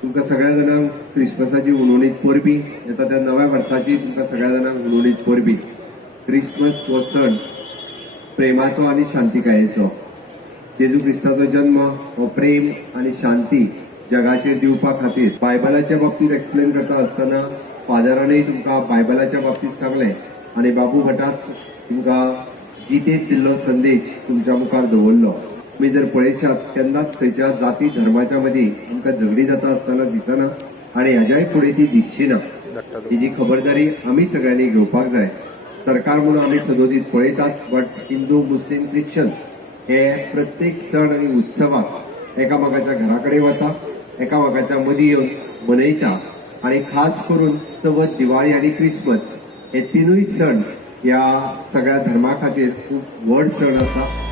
तुमकां सगळ्या जाणांक क्रिसमसाची उलोवणीत परबी येता त्या नव्या वर्साची तुमकां सगळ्या जाणांक उलोवणीत परबी. क्रिसमस हो सण प्रेमाचो आनी शांतिकायेचो. जेजू क्रिस्ताचो जन्म हो प्रेम आनी शांती जगाचेर दिवपा खातीर बायबलाच्या बाबतीत एक्सप्लेन करता आसतना फादरानय तुमकां बायबलाच्या बाबतीत सांगलें आनी बाबू भटात तुमकां गितेंत दिल्लो संदेश तुमच्या मुखार दवरलो. तुम्ही जर पळयशात केन्नाच खंयच्या जाती धर्माच्या मदीं आमकां झगडी जाता आसतना दिसना आनी हाज्याय फुडें ती दिसची ना. हेजी खबरदारी आमी सगळ्यांनी घेवपाक जाय. सरकार म्हणून आमी सदोदीत पळयताच, बट हिंदू मुस्लीम ख्रिश्चन हे प्रत्येक सण आनी उत्सवाक एकामेकाच्या घरा कडेन वता, एकामेकाच्या मदीं येवन मनयता आनी खास करून चवथ, दिवाळी आनी क्रिसमस हे तिनूय सण ह्या सगळ्या धर्मा खातीर खूब व्हड सण आसा.